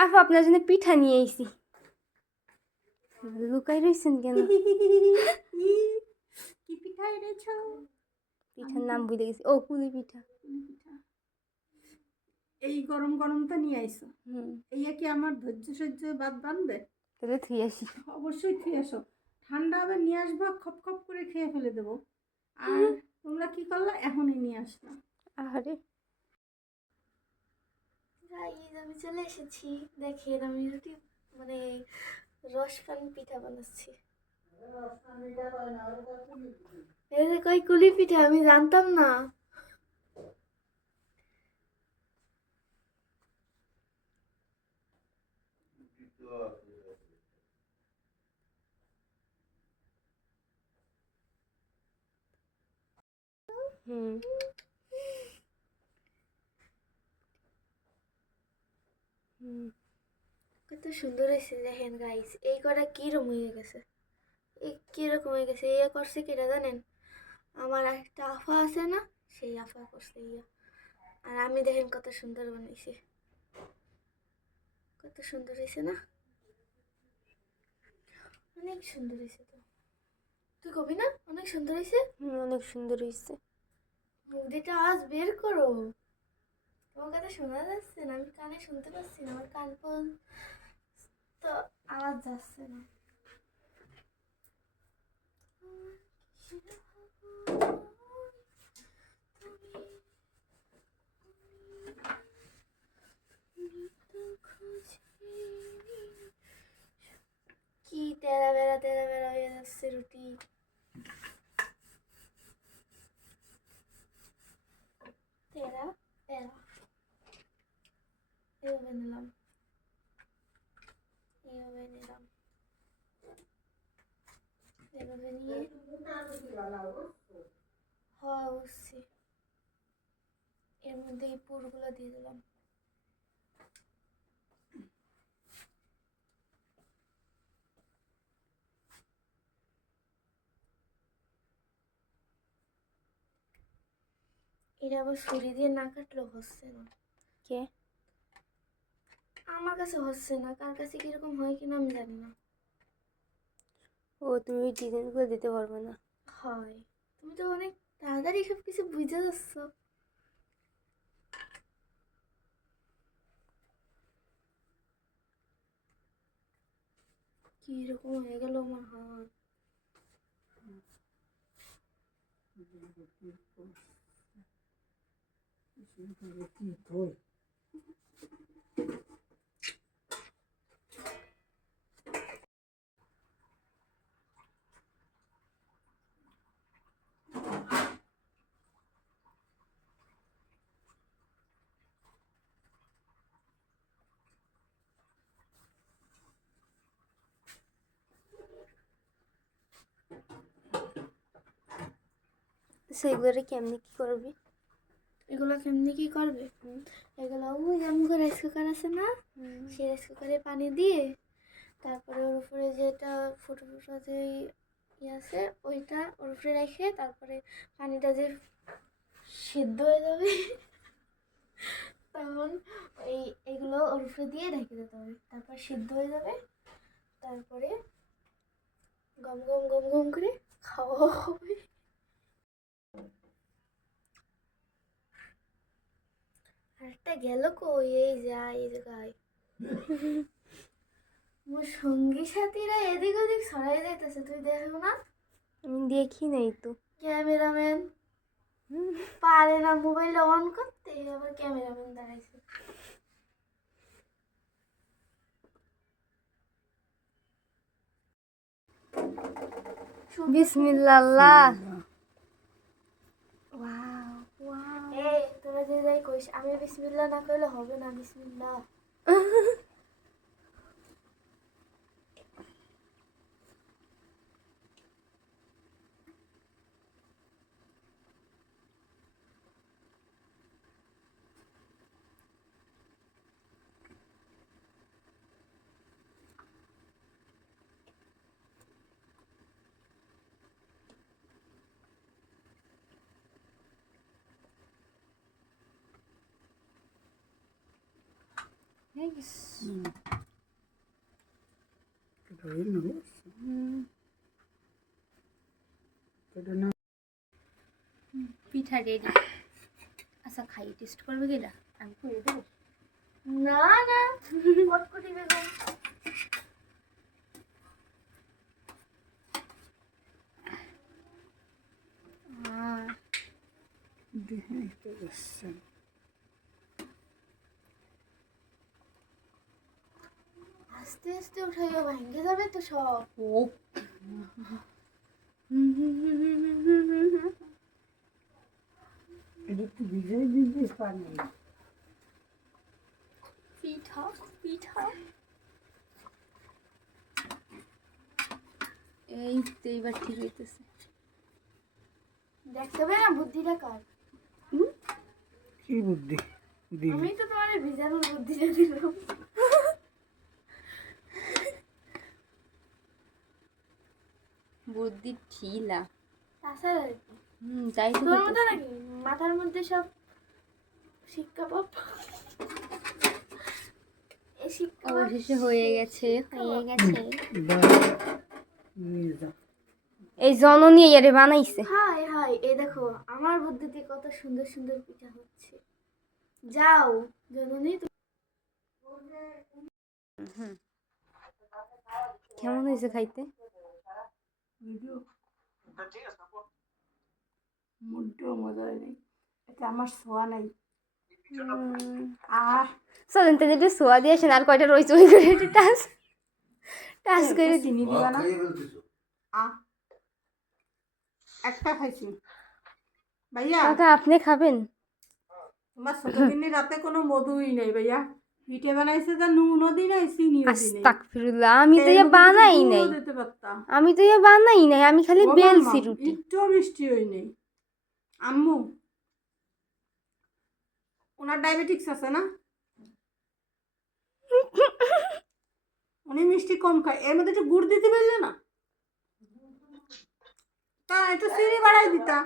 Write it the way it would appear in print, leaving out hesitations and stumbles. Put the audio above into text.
আপু আপনার জন্য পিঠা নিয়ে আইছি। লুকাই রইছেন কেন? কি পিঠা এনেছো? পিঠার নাম ভুলে গেছি। ও পুলি পিঠা। পিঠা এই গরম গরম তো নিয়ে আইছো। এইয়া কি আমার ধৈর্য সহ্য বাদ বানবে? তাহলে থুই আসি। অবশ্যই খেয়ে আসো। ঠান্ডা আবার নিয়ে আসবো, খপ খপ করে খেয়ে ফেলে দেবো। আর তোমরা কি করলা? এখনই নিয়ে আসলাম। আরে গাইস আমি চলে এসেছি। দেখেন আমি রুটি মানে রসপান পিঠা বানাচ্ছি। এই যে কই কুলি পিঠা, আমি জানতাম না। কত সুন্দর হয়েছে দেখেন গাইস। এই কটা কিরকম হয়ে গেছে, এই কিরকম হয়ে গেছে। ইয়ে করছে কিটা জানেন? আমার একটা আফা আছে না, সেই আফা করছে ইয়া। আর আমি দেখেন কত সুন্দর বানাইছি। কত সুন্দর হয়েছে না? অনেক সুন্দর হয়েছে। তো তুই কবি না অনেক সুন্দর হয়েছে? অনেক সুন্দর হয়েছে। মুখ দিয়ে আওয়াজ বের করো। তোমার কথা শোনা যাচ্ছে না, আমি কানে শুনতে পাচ্ছি না, আমার কান তো আওয়াজ যাচ্ছে না। কি তেরা বেড়া হয়ে যাচ্ছে রুটি। তেরা বেড়া এভাবে নিলাম, এভাবে নিলাম, এভাবে নিয়ে হওয়া উচিত। এর মধ্যে এই পুরগুলো দিয়ে দিলাম। এটা আবার ছুরি দিয়ে না কাটলেও হচ্ছে না। কে? আমার কাছে হচ্ছে না, কার কাছে কিরকম হয় কিনা আমি জানি না। ও তুমি ডিজাইন করে দিতে পারবে না? হয়, তুমি তো অনেক তাড়াতাড়ি সব কিছু বুঝে যাচ্ছ। কিরকম হয়ে গেল আমার হাত। সেগুলোরে কেমনি কি করবি? এগুলো কেমনি কি করবে? এগুলো ওই যেমন রাইস কুকার আছে না, সেই রাইস কুকারে পানি দিয়ে তারপরে ওর উপরে যেটা ফুটো ফুটো যে ইয়ে আছে ওইটা ওর উপরে রেখে তারপরে পানিটা যে সিদ্ধ হয়ে যাবে তখন এইগুলো ওর উপরে দিয়ে ঢেকে দিতে হবে। তারপর সিদ্ধ হয়ে যাবে, তারপরে গম গম গম গম করে খাওয়া হবে। আরেকটা গেল কই? এই যায় এই জায়গায় আমার সঙ্গী সাথীরা এদিক ওদিক ছড়াই যাইতেছে, তুই দেখো না? আমি দেখি নাই তো। ক্যামেরাম্যান পারে না মোবাইল অন করতে, আবার ক্যামেরাম্যান দাঁড়াইছে। বিসমিল্লাহ। এই তোরা যে যাই কইস, আমি বিসমিল্লাহ না কইলে হবে না। বিসমিল্লাহ। হয়ে গেছে। পিঠা রেডি। আচ্ছা খাই, টেস্ট করবে কিনা আমি করে দেবো। না না কটকটি বেগম আস্তে আস্তে উঠাইও, ভেঙে যাবে তো সব। ও পিঠা পিঠা এই তো এইবার ঠিক হইতেছে। দেখতে হবে না বুদ্ধিটা কার। কি বুদ্ধি দিবি? আমি তো তোমার ভিজানোর বুদ্ধিটা দিলাম। বুদ্ধি ঢিলা। তাছাড়া আর কি? তাই তো তোর মতো হইতেছে। নাকি মাথার মধ্যে সব শিক্ষা পাপ। এই শিক্ষা পাপ অবশেষে হয়ে গেছে হয়ে গেছে। এবার নিয়ে যা। এই জননী এরে বানাইছে। হাই হাই, এই দেখো আমার বুদ্ধিতে কত সুন্দর সুন্দর পিঠা হচ্ছে। যাও জননী কেমন হয়েছে খাইতে? ভিডিও মুড্ডো মজা নেই, এটা আমার শোয়া নাই। আর চলেন তো যদি সোয়া দিয়ে আসেন, আর কয়টা রয়েছে ওই করে একটু টাচ টাচ করে দিই। চিনি দিবা না? একটা খাইছি ভাইয়া। কাকা আপনি খাবেন? তোমার ছোট দিনে রাতে কোনো মধুই নেই ভাইয়া, পিঠে বানাইছে যা নুনও দি নাই চিনিও দি নাই। আস্তাগফিরুল্লাহ, আমি তো ইয়া বানাই নাই। দিতে পারতাম। আমি তো ইয়া বানাই নাই, আমি খালি ও বেলছি মাম্মা, রুটি। একটু মিষ্টি হই নেই। আম্মু ওনার ডায়াবেটিক্স আছে না, উনি মিষ্টি কম খায়, এর মধ্যে একটু গুড় দিতে পারলে না, তা একটু চিনি বাড়াই দিতা।